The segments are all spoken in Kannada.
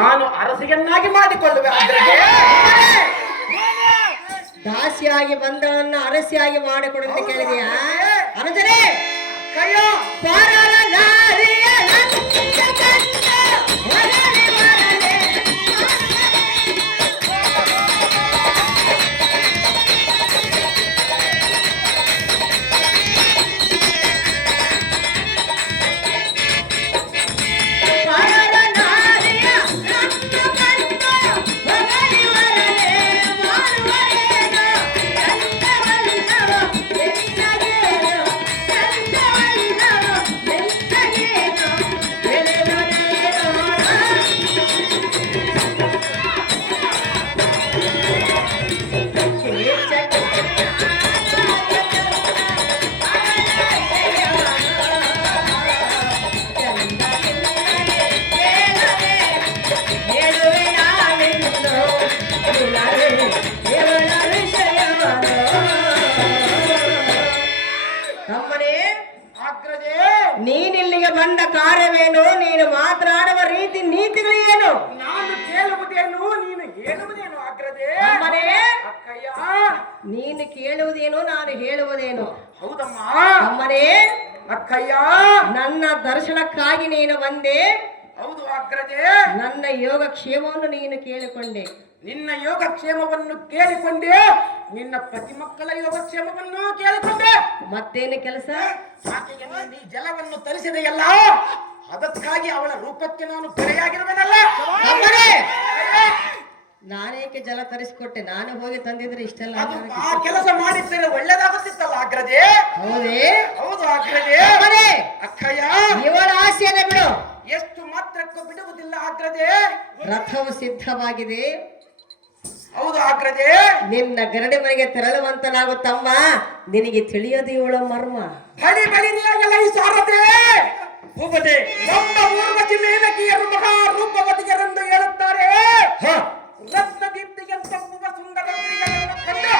ನಾನು ಅರಸಿಯನ್ನಾಗಿ ಮಾಡಿಕೊಳ್ಳುವೆ. ದಾಸಿಯಾಗಿ ಬಂದವನ್ನ ಅರಸಿಯಾಗಿ ಮಾಡಿಕೊಡುವಂತ ಕೇಳಿದೆಯಾ ಅನುಜರೇ? ಕೈಯ ನೀನಿಲ್ಲಿಗೆ ಬಂದ ಕಾರ್ಯವೇನು? ನೀನು ಮಾತನಾಡುವ ರೀತಿ ನೀತಿಗಳು ಏನು? ನಾನು ಕೇಳುವುದೇನು, ನೀನು ಹೇಳುವುದೇನು? ಅಗ್ರಜೆ ಅಕ್ಕಯ್ಯ, ನೀನು ಕೇಳುವುದೇನು, ನಾನು ಹೇಳುವುದೇನು? ಹೌದಮ್ಮ ಅಮ್ಮನೇ. ಅಕ್ಕಯ್ಯ, ನನ್ನ ದರ್ಶನಕ್ಕಾಗಿ ನೀನು ಬಂದೆ. ಹೌದು ಅಗ್ರಜೆ. ನನ್ನ ಯೋಗಕ್ಷೇಮವನ್ನು ನೀನು ಕೇಳಿಕೊಂಡೆ. ನಿನ್ನ ಯೋಗಕ್ಷೇಮವನ್ನು ಕೇಳಿಕೊಂಡೆ, ನಿನ್ನ ಪತಿ ಮಕ್ಕಳ ಯೋಗಕ್ಷೇಮವನ್ನು ಕೇಳಿಕೊಂಡೆ. ಮತ್ತೇನು ಕೆಲಸ? ಆಕೆಯನ್ನು ನೀ ಜಲವನ್ನು ತರಿಸಿದೆಯಲ್ಲ, ಅದಕ್ಕಾಗಿ ಅವಳ ರೂಪಕ್ಕೆ ನಾನು ಬೆಲೆಯಾಗಿರುವೆನಲ್ಲ. ನಾನೇಕೆ ಜಲ ತರಿಸಿಕೊಟ್ಟೆ? ನಾನು ಹೋಗಿ ತಂದಿದ್ರೆ ಇಷ್ಟೆಲ್ಲ ಆ ಕೆಲಸ ಮಾಡಿದ್ದರೆ ಒಳ್ಳೇದಾಗುತ್ತಿತ್ತಲ್ಲ ಅಗ್ರಜೆ. ಹೌದೇ? ಹೌದು ಅಗ್ರಜೆ. ಅಕ್ಕಯ್ಯ, ಇವಳ ಆಸೆಯನ್ನು ಬಿಡು. ಎಷ್ಟು ಮಾತ್ರಕ್ಕೂ ಬಿಡುವುದಿಲ್ಲ ಅಗ್ರಜೆ. ರಥವು ಸಿದ್ಧವಾಗಿದೆ. ಹೌದು ಅಗ್ರಜೆ. ನಿನ್ನ ಗರಡಿ ಮನೆಗೆ ತೆರಳುವಂತನಾಗುತ್ತಮ್ಮ. ನಿನಗೆ ತಿಳಿಯದು ಇವಳ ಮರ್ಮ. ಬಳಿ ಬಳಿಯಾಗಲ್ಲ ಈ ಸಾರದೆ ಭೂಪತಿ. ನಮ್ಮ ಊರ್ವಶಿ ಮೇನಕಿಯರು ಮಹಾ ರೂಪವತಿಯರೆಂದು ಹೇಳುತ್ತಾರೆ. ರತ್ನದೀಪ್ತಿಯಂತ ಸುಂದರ ಸ್ತ್ರೀಗಳನ್ನು ಕಂಡು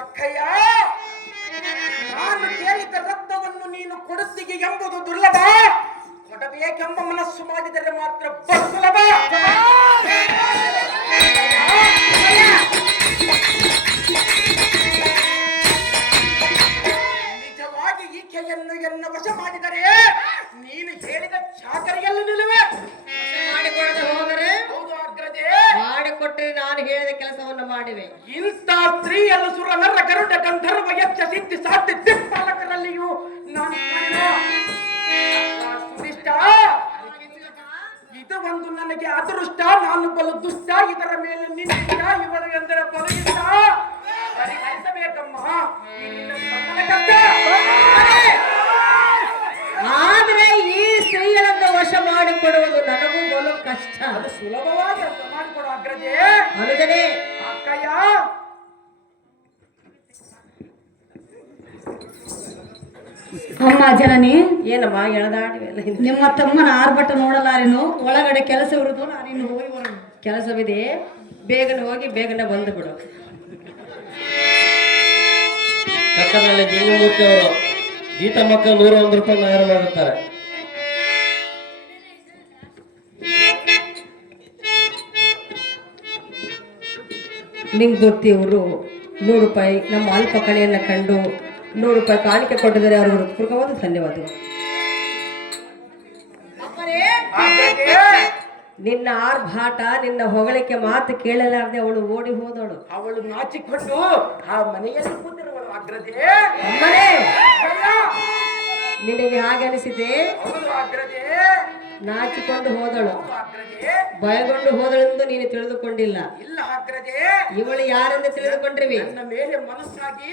ಅಕ್ಕಯ್ಯ, ನಾನು ಕೇಳಿದ ರತ್ನವನ್ನು ನೀನು ಕೊಡುತ್ತೀಗೆ ಎಂಬುದು ದುರ್ಲಭ. ಕೊಡಬೇಕೆಂಬ ಮನಸ್ಸು ಮಾಡಿದರೆ ಮಾತ್ರ ಬಹುಸುಲಭ. ನಿಜವಾಗಿ ಈಕೆಯನ್ನು ಎನ್ನ ವಶ ಮಾಡಿದರೆ ನೀನು ಹೇಳಿದ ಚಾಕರಿಯಲ್ಲಿ ನಿಲ್ಲುವೆ. ಮಾಡಿಕೊಳ್ಳದೆ ಹೋದರೆ? ಹೌದು ಅಗ್ರಜೆ. ಮಾಡಿಕೊಟ್ಟರೆ ನಾನು ಹೇಳಿದ ಕೆಲಸವನ್ನು ಮಾಡುವೆ. ಇಂಥ ಸ್ತ್ರೀಯನ್ನು ಸುರ ನರ ಗರುಡ ಗಂಧರ್ವ ಯಕ್ಷ ಸಿದ್ಧಿ ಸಾಧ್ಯ ದಿಕ್ಪಾಲಕರಲ್ಲಿಯೂ ನಾನು ಸುರಿಷ್ಟ. ಇದು ಒಂದು ನನಗೆ ಅದೃಷ್ಟ. ನಾನು ಬಲು ದುಷ್ಟ. ಇದರ ಮೇಲೆ ನಿಂತ ಇವರು ಎಂದರೆ ಬಲಗಿಷ್ಟ. ಪರಿಹರಿಸಬೇಕಮ್ಮ ಈ ನಿನ್ನ ಸ್ಪಂದನ ಕಷ್ಟ. ಆದ್ರೆ ಈ ಸ್ತ್ರೀಗಳನ್ನು ವಶ ಮಾಡಿಕೊಡುವುದು ನನಗೂ ಬಲು ಕಷ್ಟ. ಅದು ಸುಲಭವಾಗಿ ಅರ್ಥ ಮಾಡಿಕೊಡು ಅಗ್ರಜೆ. ಅನುಜನೇ. ಅಕ್ಕಯ್ಯ, ಅಮ್ಮ ಜನನಿ, ಏನಮ್ಮ ಎಳೆದಾಡಿವೆಲ್ಲ? ನಿಮ್ಮ ತಮ್ಮನ ಆರ್ಭಟ ನೋಡಲಾರೇನು? ಒಳಗಡೆ ಕೆಲಸ ಇರುವುದು, ನಾನಿನ್ನು ಹೋಗಿ ಬರೋಣ. ಕೆಲಸವಿದೆ, ಬೇಗನೆ ಹೋಗಿ ಬೇಗನೆ ಬಂದು ಬಿಡು. ಕಕ್ಕನಲ್ಲಿ ಜಿಂಗಮೂರ್ತಿ ಅವರು ಗೀತ ಮಕ್ಕಳು 101 ರೂಪಾಯಿ ನೇರ ಮಾಡುತ್ತಾರೆ. ಲಿಂಗದೊತ್ತಿಯವರು 100 ರೂಪಾಯಿ ನಮ್ಮ ಅಲ್ಪ ಕಣೆಯನ್ನು ಕಂಡು 100 ರೂಪಾಯಿ ಕಾಣಿಕೆ ಕೊಟ್ಟಿದ್ದಾರೆ. ಅವರು ಹೃತ್ಪೂರ್ವಕವಾದ ಧನ್ಯವಾದಗಳು. ನಿನ್ನ ಆರ್ಭಾಟ, ನಿನ್ನ ಹೊಗಳಿಕೆ ಮಾತು ಕೇಳಲಾರದೆ ಅವಳು ಓಡಿ ಹೋದವಳು. ಅವಳು ನಾಚಿಕೊಂಡು ಆ ಮನೆಯಲ್ಲಿ ಕೂತಿರುವಳು ಅಗ್ರಜೆ. ಅಮ್ಮನೇ, ನಿನಗೆ ಹಾಗೆ ಅನಿಸಿದೆ? ಹೌದು ಅಗ್ರಜೆ. ನಾಚಿಕೊಂಡು ಹೋದಳು, ಅಗ್ರಜೆ. ಭಯಗೊಂಡು ಹೋದಳೆಂದು ನೀನು ತಿಳಿದುಕೊಂಡಿಲ್ಲ. ಇಲ್ಲ ಅಗ್ರಜೆ. ಇವಳು ಯಾರೆಂದು ತಿಳಿದುಕೊಂಡ್ರಿವಿ? ನನ್ನ ಮೇಲೆ ಮನಸ್ಸಾಗಿ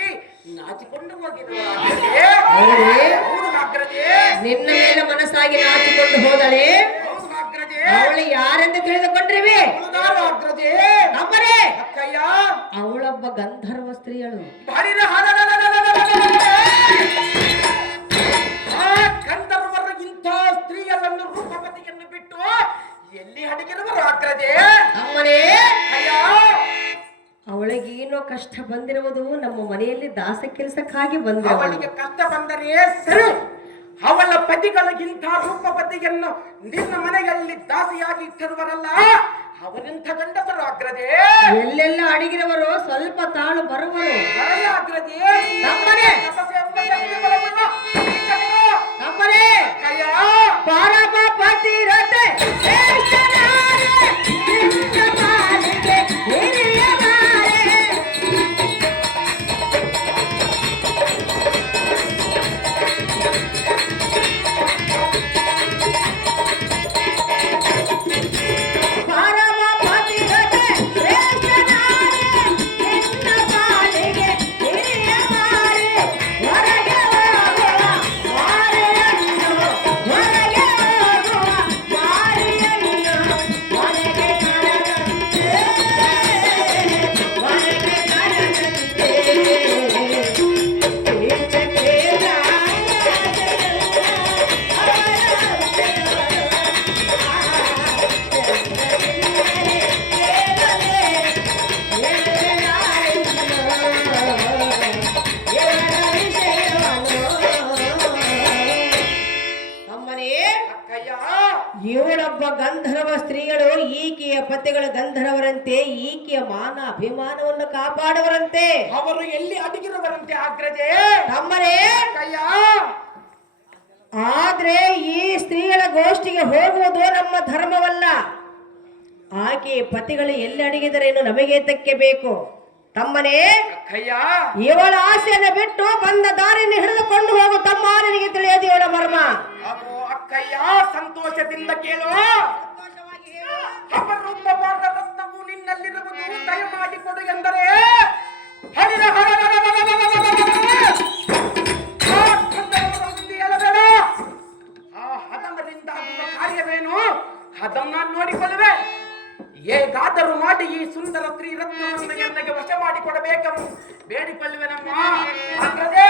ನಾಚಿಕೊಂಡು ಹೋಗಿರುವ ಅಗ್ರಜೆ. ಹೌದೇ? ಹೌದು ಅಗ್ರಜೆ. ನಿನ್ನ ಮೇಲೆ ಮನಸ್ಸಾಗಿ ನಾಚಿಕೊಂಡು ಹೋದಳೆ. ಹೌದು ಅಗ್ರಜೆ. ಅವಳು ಯಾರೆಂದು ತಿಳಿದುಕೊಂಡ್ರಿವಿ? ಅವಳು ಅಗ್ರಜೆ. ನಮ್ಮರೇ ಅಕ್ಕಯ್ಯ, ಅವಳೊಬ್ಬ ಗಂಧರ್ವ ಸ್ತ್ರೀಯಳು. ಭಾರಿ ಗಂಧರ್ವರು ಇಂಥ ಸ್ತ್ರೀಯರನ್ನು ರೂಪವತಿಯನ್ನು ಬಿಟ್ಟು ಎಲ್ಲಿ ಅಡಗಿರುವರು ಅಗ್ರಜೆ? ಅಮ್ಮನೇ, ಅಯ್ಯ, ಅವಳಿಗೆ ಏನೋ ಕಷ್ಟ ಬಂದಿರುವುದು ನಮ್ಮ ಮನೆಯಲ್ಲಿ ದಾಸ ಕೆಲಸಕ್ಕಾಗಿ ಬಂದಿರುವಳು. ಅವಳಿಗೆ ಕಷ್ಟ ಬಂದರೆ ಸರಿ, ಅವಳ ಪತಿಗಳಿಗಿಂತ ರೂಪವತಿಯನ್ನು ನಿನ್ನ ಮನೆಯಲ್ಲಿ ದಾಸಿಯಾಗಿ ಇಟ್ಟಿರುವರಲ್ಲ, ಅವರಿಂಥ ಗಂಡಸರು ಅಗ್ರಜೆ. ಎಲ್ಲೆಲ್ಲ ಅಡಿಗಿರವರು ಸ್ವಲ್ಪ ತಾಳು ಬರುವರು. ಬರಲ್ಲ ಅಗ್ರಜೆ. ತಮ್ಮನೇ ತಮ್ಮನೇ ಕಯ್ಯ ಪರಮ ಪತಿರತೆ ಶ್ರೇಷ್ಠನಾರೆ, ನಿನ್ನ ಪಾಲಿಗೆ ಹಿರಿಯವಾರೆ. ಪರಮ ಪತಿರತೆ ಶ್ರೇಷ್ಠನಾರೆ, ನಿನ್ನ ಪಾಲಿಗೆ ಹಿರಿಯವಾರೆ. ಹೊರಗೆ ಹೋಗುವ ಮಾರಿಯನ್ನು, ಹೊರಗೆ ಹೋಗುವ ಮಾರಿಯನ್ನು, ಹೊರಗೆ ಕರೆದಂತೆ, ಹೊರಗೆ ಕರೆದಂತೆ. ಈಚೆಗೆ ಅಮ್ಮನೇ, ಅಕ್ಕಯ್ಯ ಇವಳೊಬ್ಬ ಗಂಧರ್ವ ಸ್ತ್ರೀಗಳು ಈಕೆಯ ಪತಿಗಳ ಗಂಧರ್ವರಂತೆ, ಈಕೆಯ ಮಾನ ಅಭಿಮಾನವನ್ನು ಕಾಪಾಡುವರಂತೆ. ಅವರು ಎಲ್ಲಿ ಅಡಗಿರುವರಂತೆ ಅಗ್ರಜೆ. ತಮ್ಮನೇ, ಕಯ್ಯ ಆದ್ರೆ ಈ ಸ್ತ್ರೀಗಳ ಗೋಷ್ಠಿಗೆ ಹೋಗುವುದು ನಮ್ಮ ಧರ್ಮವಲ್ಲ. ಆಕೆ ಪತಿಗಳು ಎಲ್ಲಿ ಅಡಗಿದರೇನು ನಮಗೆ ತಕ್ಕೆ ಬೇಕು. ತಮ್ಮನೇ, ಅಕ್ಕಯ್ಯ ಇವಳ ಆಸೆಯನ್ನು ಬಿಟ್ಟು ಬಂದ ದಾರಿಯನ್ನು ಹಿಡಿದುಕೊಂಡು ಹೋಗು ತಮ್ಮ. ನಿನಗೆ ತಿಳಿಯದು ಇವಳ ಮರ್ಮ. ಅದು ಅಕ್ಕಯ್ಯ ಸಂತೋಷದಿಂದ ಕೇಳು. ಅಪರೂಪವಾದ ರತ್ನವು ನಿನ್ನಲ್ಲಿರುವುದು, ದಯಮಾಡಿ ಕೊಡು ಎಂದರೆ ಹರಿದ ಆ ಹದಮರಿಂದ ಆಗುವ ಕಾರ್ಯವೇನು, ಅದನ್ನ ನೋಡಿಕೊಳ್ಳುವೆ. ಹೇಗಾದರೂ ಮಾಡಿ ಈ ಸುಂದರ ಸ್ತ್ರೀ ರತ್ನವನ್ನು ನನಗೆ ವಶ ಮಾಡಿಕೊಡಬೇಕೆಂದು ಬೇಡಿಕೊಳ್ಳುವೆನಮ್ಮ ಅಗ್ರಜೆ.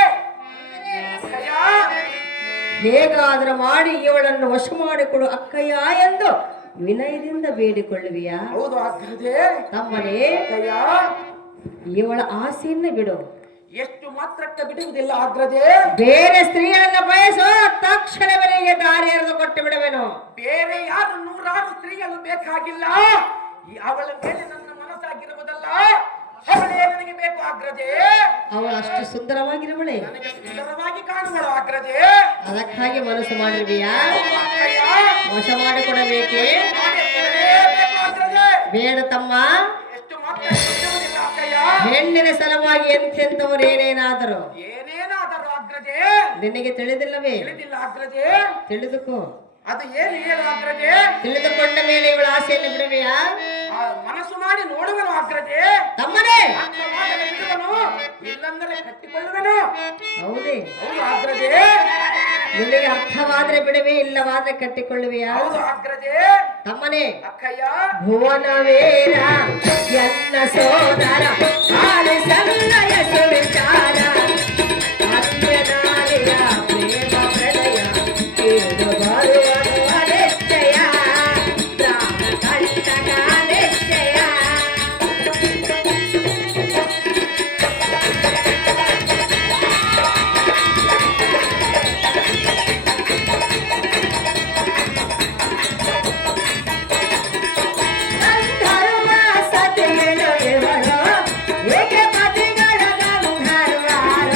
ಅಕ್ಕಯ್ಯ ಹೇಗಾದ್ರೂ ಮಾಡಿ ಇವಳನ್ನು ವಶ ಮಾಡಿಕೊಡು ಅಕ್ಕಯ್ಯ ಎಂದು ವಿನಯದಿಂದ ಬೇಡಿಕೊಳ್ಳುವಿಯಾ? ಹೌದು ಅಗ್ರಜೆ. ತಮ್ಮನೇ, ಅಕ್ಕಯ್ಯ ಇವಳ ಆಸೆಯನ್ನು ಬಿಡು. ಎಷ್ಟು ಮಾತ್ರಕ್ಕೆ ಬಿಡುವುದಿಲ್ಲ ಅಗ್ರಜೆ. ಬೇರೆ ಸ್ತ್ರೀಯರನ್ನ ಬಯಸೋ ತಕ್ಷಣವೇ ದಾರಿ ಎರೆದು ಕೊಟ್ಟು ಬಿಡುವೆನು. ಬೇರೆ ಯಾರು ನೂರಾರು ಸ್ತ್ರೀಗಳು ಬೇಕಾಗಿಲ್ಲ, ಅವಳ ಮೇಲೆ ನನ್ನ ಮನಸ್ಸಾಗಿರುವುದಲ್ಲ, ಅವಳೇ ನನಗೆ ಬೇಕು ಅಗ್ರಜೆ. ಅವಳು ಅಷ್ಟು ಸುಂದರವಾಗಿರುವಳೆ, ನನಗೆ ಸುಂದರವಾಗಿ ಕಾಣುವಳು ಅಗ್ರಜೆ. ಅದಕ್ಕಾಗಿ ಮನಸ್ಸು ಮಾಡಿರುವಿಯಾ? ಅಕ್ಕಯ್ಯ ವಶ ಮಾಡಿಕೊಡಬೇಕೆ? ಮಾಡಿಕೊಡಲೇಬೇಕು ಅಗ್ರಜೆ. ಬೇಡ ತಮ್ಮ, ಎಷ್ಟು ಮಾತ್ರ ಬಿಡುವುದಿಲ್ಲ ಅಕ್ಕಯ್ಯ. ಹೆಣ್ಣಿನ ಸಲುವಾಗಿ ಎಂತೆಂಥವರು ಏನೇನಾದರೂ ಏನೇನಾದರೂ ಅಗ್ರಜೆ. ನಿನಗೆ ತಿಳಿದಿಲ್ಲವೇ? ತಿಳಿದಿಲ್ಲ ಅಗ್ರಜೆ. ತಿಳಿದುಕೋ. ಅದು ಏನು ಹೇಳು ಅಗ್ರಜೆ. ತಿಳಿದುಕೊಂಡ ಮೇಲೆ ಇವಳ ಆಸೆಯನ್ನು ಬಿಡುವೆಯಾ? ಮನಸ್ಸು ಮಾಡಿ ನೋಡುವನು ಅಗ್ರಜೆ. ತಮ್ಮನೇ, ಅರ್ಥವಾದರೆ ಬಿಡುವನು, ಇಲ್ಲಂದರೆ ಕಟ್ಟಿಕೊಳ್ಳುವೆನು. ಹೌದೇ? ಹೌದು ಅಗ್ರಜೆ. ನಿನಗೆ ಅರ್ಥವಾದ್ರೆ ಬಿಡುವೆ, ಇಲ್ಲವಾದ್ರೆ ಕಟ್ಟಿಕೊಳ್ಳುವೆಯಾ? ಹೌದು ಅಗ್ರಜೆ. ತಮ್ಮನೇ, ಅಕ್ಕಯ್ಯ ಭುವನವೇರ ಎನ್ನ ಸೋದರ ಆಲಿಸನ್ನಯ ಸುವಿಚಾರ, ಅನ್ಯನಾರಿಯ ಪ್ರೇಮ ಪ್ರಣಯ ಕೇಳು ಬರುವನು ಅನಿಶ್ಚಯ, ಪ್ರಾಣ ಕಂಟಕ ನಿಶ್ಚಯ. ಗಂಧರ್ವ ಸತಿಗಳು ಇವಳು, ಏಕೆ ಪತಿಗಳ ಗಂಧರ್ವಾರ.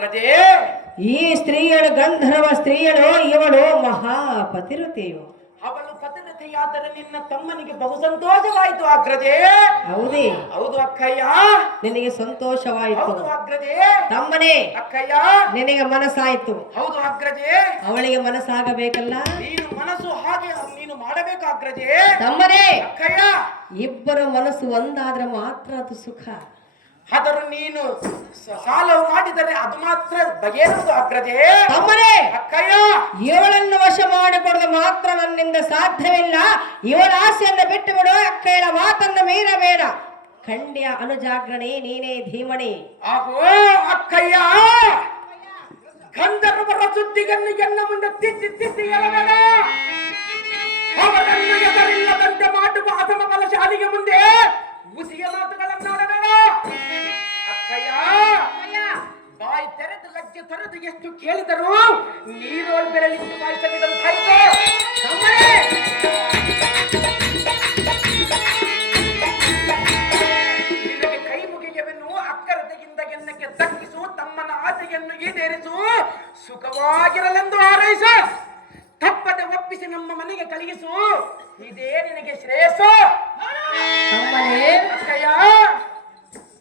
ಅಗ್ರಜೇ ಈ ಸ್ತ್ರೀಯಳು ಗಂಧರ್ವ ಸ್ತ್ರೀಯಳು, ಇವಳು ಮಹಾಪತಿರತೆಯು. ಅವಳು ಪತಿರತೆಯಾದರೆ ನಿನ್ನ ತಮ್ಮನಿಗೆ ಬಹು ಸಂತೋಷವಾಯಿತು ಅಗ್ರಜೇ. ಹೌದೇ? ಹೌದು ಅಕ್ಕಯ್ಯ. ನಿನಗೆ ಸಂತೋಷವಾಯಿತು ಹೌದು ಅಗ್ರಜೇ. ತಮ್ಮನೇ, ಅಕ್ಕಯ್ಯ. ನಿನಗೆ ಮನಸ್ಸಾಯಿತು. ಹೌದು ಅಗ್ರಜೇ. ಅವಳಿಗೆ ಮನಸ್ಸಾಗಬೇಕಲ್ಲ, ನೀನು ಮನಸ್ಸು ಹಾಗೆ ನೀನು ಮಾಡಬೇಕು ಅಗ್ರಜೇ. ತಮ್ಮನೇ, ಅಕ್ಕಯ್ಯ. ಇಬ್ಬರ ಮನಸ್ಸು ಒಂದಾದ್ರೆ ಮಾತ್ರ ಅದು ಸುಖ. ಆದರೂ ನೀನು ಸಾಲವು ಮಾಡಿದರೆ ಅದು ಮಾತ್ರ ಬಗೆಯುವುದು ಅಗ್ರಜೇ. ತಮ್ಮನೇ, ಅಕ್ಕಯ್ಯ. ಇವಳನ್ನು ವಶ ಮಾಡಿಕೊಡೋದು ಮಾತ್ರ ನನ್ನಿಂದ ಸಾಧ್ಯವಿಲ್ಲ. ಇವಳ ಆಸೆಯನ್ನು ಬಿಟ್ಟು ಬಿಡು. ಅಕ್ಕಯ್ಯಳ ಮಾತನ್ನು ಮೀರಬೇಡ. ಖಂಡ್ಯ ಅನುಜಾಗ್ರಣೆ ನೀನೇ ಧೀಮಣಿ. ಆಗೋ ಅಕ್ಕಯ್ಯ. ಗಂಧರ್ವರ ಸುದ್ದಿಗನ್ನು ಎನ್ನ ಮುಂದೆ ತಿದ್ದಿ ತಿದ್ದಿ ಹೇಳಬೇಡ. ಅವರನ್ನು ಎದರಿಲ್ಲದಂತೆ ಮಾಡುವ ಅಸಮ ಬಲಶಾಲಿಗೆ ಮುಂದೆ ಮುಸಿಯ ಮಾತುಗಳನ್ನಾಡಬೇಡ ಅಕ್ಕಯ್ಯ. ಬಾಯಿ ತೆರೆದು ಲಜ್ಜೆ ತೊರೆದು ಎಷ್ಟು ಕೇಳಿದರು ನೀರೋಳ್ ಬೆರಳಿದ್ದು ಬಾಯಿಸಲಿದಂತಾಯಿತು. ನಿನಗೆ ಕೈ ಮುಗಿಯುವೆನು. ಅಕ್ಕರತೆಯಿಂದ ಎನ್ನಕ್ಕೆ ದಕ್ಕಿಸು. ತಮ್ಮನ ಆಸೆಯನ್ನು ಈಡೇರಿಸು. ಸುಖವಾಗಿರಲೆಂದು ಹಾರೈಸು. ತಪ್ಪದೆ ಒಪ್ಪಿಸಿ ನಮ್ಮ ಮನೆಗೆ ಕಳುಹಿಸು. ಇದೇ ನಿನಗೆ ಶ್ರೇಯಸ್ಸು. ತಮ್ಮನೇ, ಅಕ್ಕಯ್ಯ.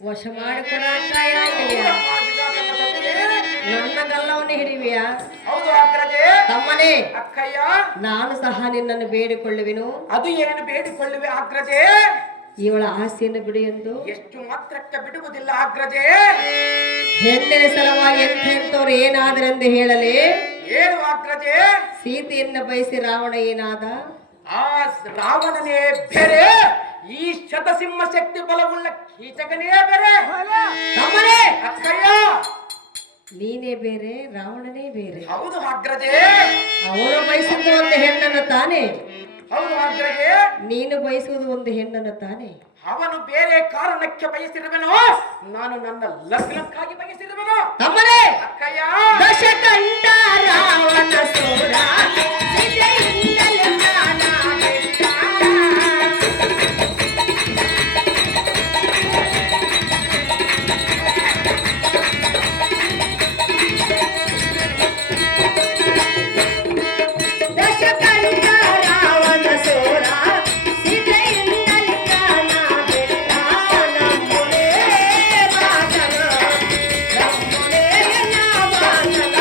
ವಶ ಮಾಡಿಕೊಡ. ನನ್ನ ಗಲ್ಲವನ್ನು ಹಿಡಿವಿಯಾ? ಹೌದು ಅಗ್ರಜೇ. ತಮ್ಮನೇ, ಅಕ್ಕಯ್ಯ. ನಾನು ಸಹ ನಿನ್ನನ್ನು ಬೇಡಿಕೊಳ್ಳುವೆನು. ಅದು ಏನು ಬೇಡಿಕೊಳ್ಳುವೆ ಅಗ್ರಜೇ? ಇವಳ ಆಸೆಯನ್ನು ಬಿಡು ಎಂದು. ಎಷ್ಟು ಮಾತ್ರಕ್ಕೆ ಬಿಡುವುದಿಲ್ಲ ಅಗ್ರಜೇ. ಹೆಣ್ಣಿನ ಸಲುವಾಗಿ ಎಂಥೆಂಥವ್ರು ಏನಾದರೆಂದು ಹೇಳಲಿ. ಏನು ಅಗ್ರಜೇ? ಸೀತೆಯನ್ನು ಬಯಸಿ ರಾವಣ ಏನಾದ? ಆ ರಾವಣನೇ ಬೇರೆ, ಈ ಶತಸಿಂಹ ಶಕ್ತಿ ಬಲವುಳ್ಳ ಕೀಚಕನೇ ಬೇರೆ. ತಮ್ಮನೇ, ಅಕ್ಕಯ್ಯ. ನೀನೇ ಬೇರೆ, ರಾವಣನೇ ಬೇರೆ. ಹೌದು ಅಗ್ರಜೇ. ಅವನು ಬಯಸುವುದು ಒಂದು ಹೆಣ್ಣನ್ನು ತಾನೆ. ಹೌದು ಅಗ್ರಜೇ. ನೀನು ಬಯಸುವುದು ಒಂದು ಹೆಣ್ಣನ್ನು ತಾನೆ. ಅವನು ಬೇರೆ ಕಾರಣಕ್ಕೆ ಬಯಸಿರುವನು, ನಾನು ನನ್ನ ಲಗ್ನಕ್ಕಾಗಿ ಬಯಸಿರುವನು. ತಮ್ಮನೇ, ಅಕ್ಕಯ್ಯ. ದಶಕಂಠ ರಾವಣ ಸೋರ ಸೀತೆಯಿಂದಲೇ ಜ್ಞಾನ ಬೆಟ್ಟ. ದಶಕಂಠ ರಾವಣ ಸೋರ ಸೀತೆಯಿಂದಲೇ ಜ್ಞಾನ ಬೆಟ್ಟ. ನಮ್ಮೊಡೆ ಬಾಗಲ, ನಮ್ಮೊಡೆ ಬಾಗಲ.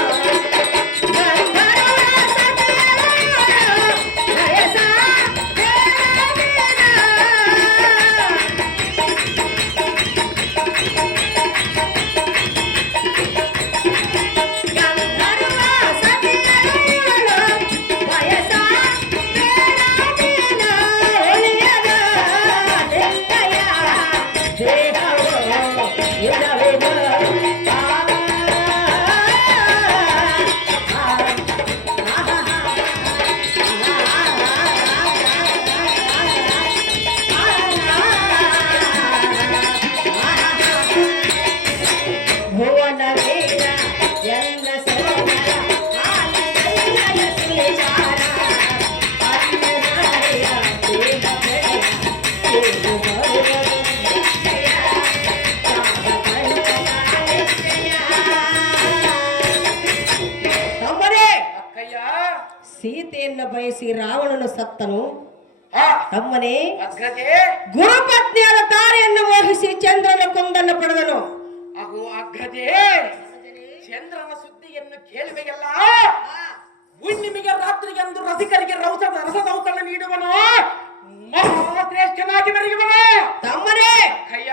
ಸೀತೆಯನ್ನು ಬಯಸಿ ರಾವಣನು ಸತ್ತನು. ತಮ್ಮನೇ, ಅಗ್ರಜೇ. ಗುರುಪತ್ನಿಯಾದ ತಾರೆಯನ್ನು ಮೋಹಿಸಿ ಚಂದ್ರನ ಕೊಂದನ್ನು ಪಡೆದನು. ಅಗೋ ಅಗ್ರಜೇ, ಚಂದ್ರನ ಸುದ್ದಿಯನ್ನು ಕೇಳುವೆಯಲ್ಲ. ಹುಣ್ಣಿಮೆಗೆ ರಾತ್ರಿಗೆಂದು ರಸಿಕರಿಗೆ ರಸದೌತಣ ನೀಡುವನು. ಮಹಾಶ್ರೇಷ್ಠನಾಗಿ ಮೆರೆಯುವನು. ತಮ್ಮನೇ, ಕಯ್ಯ.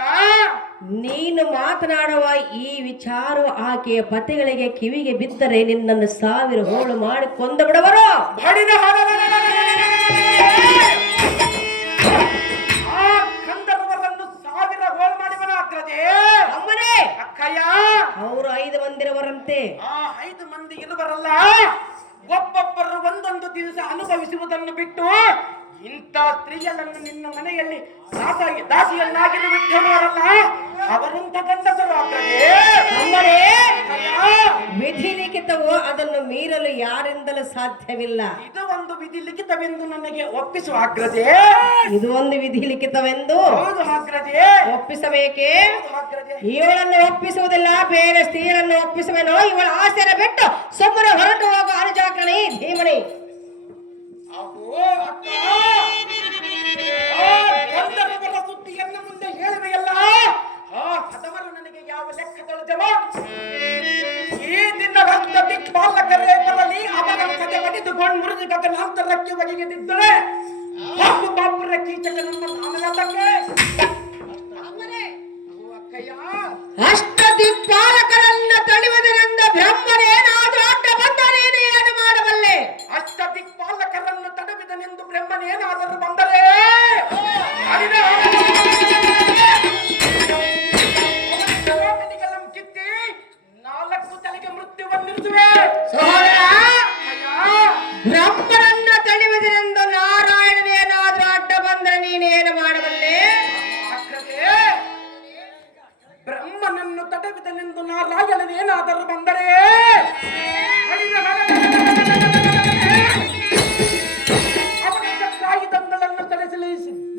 ನೀನು ಮಾತನಾಡುವ ಈ ವಿಚಾರ ಆಕೆಯ ಪತಿಗಳಿಗೆ ಕಿವಿಗೆ ಬಿದ್ದರೆ ನಿನ್ನನ್ನು 1000 ಹೋಳು ಮಾಡಿ ಕೊಂದು ಬಿಡುವರು. ಆ ಗಂಧರ್ವರನ್ನು 1000 ಹೋಳು ಮಾಡಿವನ ಅಗ್ರಜೇ. ತಮ್ಮನೇ, ಅಕ್ಕಯ್ಯ. ಅವರು 5 ಮಂದಿರವರಂತೆ. ಆ 5 ಮಂದಿ ಇರುವರಲ್ಲ, ಒಬ್ಬೊಬ್ಬರು ಒಂದೊಂದು ದಿವಸ ಅನುಭವಿಸುವುದನ್ನು ಬಿಟ್ಟು ಇಂಥ ಸ್ತ್ರೀಯರನ್ನು ನಿನ್ನ ಮನೆಯಲ್ಲಿ ದಾಸಿಯನ್ನಾಗಿರು ಬಿಟ್ಟಿರುವರಲ್ಲ, ಅವರಂತ ಗಂಡಸರು ಅಗ್ರಜೇ. ತಮ್ಮನೇ, ವಿಧಿ ಲಿಖಿತ ಅದನ್ನು ಮೀರಲು ಯಾರಿಂದಲೂ ಸಾಧ್ಯವಿಲ್ಲ. ಇದು ಒಂದು ವಿಧಿ ಲಿಖಿತವೆಂದು ನನಗೆ ಒಪ್ಪಿಸುವ ಅಗ್ರಜೆ. ಇದು ಒಂದು ವಿಧಿ ಲಿಖಿತವೆಂದು ಹೌದು ಅಗ್ರಜೆ, ಒಪ್ಪಿಸಬೇಕೇ? ಹೌದು ಅಗ್ರಜೆ. ಇವಳನ್ನು ಒಪ್ಪಿಸುವುದಿಲ್ಲ, ಬೇರೆ ಸ್ತ್ರೀಯರನ್ನು ಒಪ್ಪಿಸುವೆನೋ? ಇವಳ ಆಸೆಯನ್ನು ಬಿಟ್ಟು ಸುಮ್ಮನೆ ಹೊರಟು ಹೋಗುವ ಅನುಜಾಗ್ರಣಿ ಧೀಮಣಿ. ಅಹೋ ಅಕ್ಕ, ಆ ಗಂಧರ್ವರ ಸುದ್ದಿಯನ್ನು ಮುಂದೆ ಹೇಳುವೆಯಲ್ಲ, ಆ ಹದವರು ನನಗೆ ಯಾವ ಲೆಕ್ಕದೊಳಜವ? ಈ ದಿನ ರಕ್ತ ದಿಕ್ಪಾಲಕರೇ ಬರಲಿ, ಅವರ ಕತೆ ಬಡಿದುಕೊಂಡು ಮುರಿದು ಗಗನಾಂತರಕ್ಕೆ ಒಗೆಯದಿದ್ದರೆ ಬಾಪು ಬಾಪುರ ಕೀಚಕ ನಮ್ಮ ನಾಮನಾಥಕ್ಕೆ. ಅಕ್ಕಯ್ಯ, ಅಷ್ಟ ದಿಕ್ಪಾಲಕರನ್ನ ತಡೆಯುವುದರಿಂದ ಬ್ರಹ್ಮನೇನಾದ್ರೂ ಅಡ್ಡ ಬಂದ ನೀನು ಏನು ಮಾಡಬಲ್ಲೆ? ಅಷ್ಟ ದಿಕ್ಪಾಲಕರನ್ನು ತಡವಿದನೆಂದು ಬ್ರಹ್ಮನೇನಾದರೂ ಬಂದರೆ ಕಿತ್ತಿ 4 ತಲೆಗೆ ಮೃತ್ಯುವನ್ನಿರಿಸುವೆ. ಸಹೋದರ, ಬ್ರಹ್ಮರನ್ನ ತಡೆಯುವುದರಿಂದ ನಾರಾಯಣನೇನಾದ್ರೂ ಅಡ್ಡ ಬಂದರೆ ನೀನೇನು ಮಾಡಬಲ್ಲೆ? ಬ್ರಹ್ಮನನ್ನು ತಡವಿದನೆಂದು ನಾರಾಯಣನೇನಾದರೂ ಬಂದರೆ ಅವನ ಚಕ್ರಾಯುಧಗಳನ್ನು ತಡೆಸಲು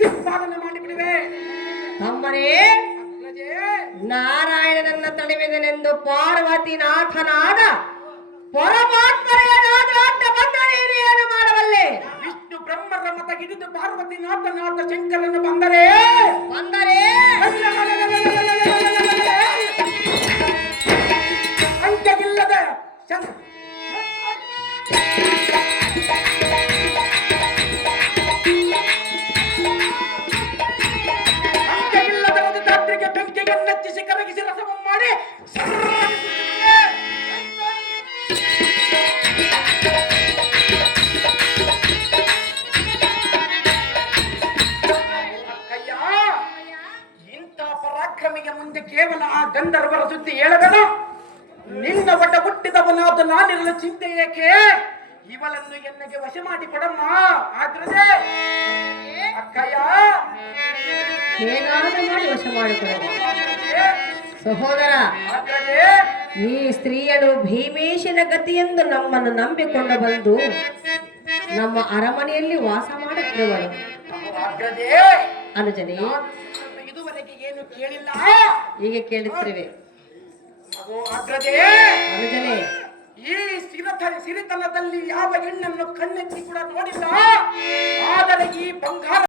ದಿಕ್ಪಾಲನೆ ಮಾಡಿಬಿಡುವೆ. ತಮ್ಮರೇ, ನಾರಾಯಣನನ್ನ ತಡೆಯುವುದನೆಂದು ಪಾರ್ವತಿನಾಥನಾದ ಪರಮಾತ್ಮನೇನಾದ್ರೂ ಅಡ್ಡ ಬಂದರೆ ನೀನು ಏನು ಮಾಡಬಲ್ಲೆ? ವಿಷ್ಣು ಬ್ರಹ್ಮರ ಮತ ಹಿಡಿದು ಪಾರ್ವತಿನಾಥನಾದ ಶಂಕರನ್ನು ಬಂದರೆ ಅಂತ್ಯವಿಲ್ಲದ ಅಂತ್ಯವಿಲ್ಲದ ಒಂದು ರಾತ್ರಿಗೆ ಬೆಂಕಿಯನ್ನು ಹಚ್ಚಿಸಿ ಕರಗಿಸಿ ರಸವನ್ನು ಮಾಡಿ ಇಂಥ ಪರಾಕ್ರಮಿಗೆ ಮುಂದೆ ಕೇವಲ ಆ ಗಂಧರ್ವರ ಸುದ್ದಿ ಹೇಳಬೇಡ. ನಿನ್ನ ಒಟ್ಟ ಹುಟ್ಟಿದವನಾದ ನಾನಿರಲು ಚಿಂತೆ ಏಕೆ? ಇವಳನ್ನು ಎನ್ನಗೆ ವಶ ಮಾಡಿ ಕೊಡಮ್ಮ. ಆದ್ರೆ ಅಕ್ಕಯ್ಯ, ಹೇಗಾದರೂ ಮಾಡಿ ವಶ ಮಾಡಿಕೊಳ್ಳಬಹುದು. ಸಹೋದರ, ಆದ್ರೆ ಈ ಸ್ತ್ರೀಯಳು ಭೀಮೇಶನ ಗತಿಯೆಂದು ನಮ್ಮನ್ನು ನಂಬಿಕೊಂಡು ಬಂದು ನಮ್ಮ ಅರಮನೆಯಲ್ಲಿ ವಾಸ ಮಾಡುತ್ತಿರುವಳು. ಆಗ್ರಜೆ, ಅನುಜನೇ, ಇದುವರೆಗೆ ಏನು ಕೇಳಿಲ್ಲ, ಈಗ ಕೇಳುತ್ತಿರುವೆ. ಆಗ್ರಜೆ, ಅನುಜನೇ, ಈ ಸಿರಿತನದಲ್ಲಿ ಯಾವ ಹೆಣ್ಣನ್ನು ಕಣ್ಣೆತ್ತಿ ಕೂಡ ನೋಡಿಲ್ಲ. ಆದರೆ ಈ ಬಂಗಾರ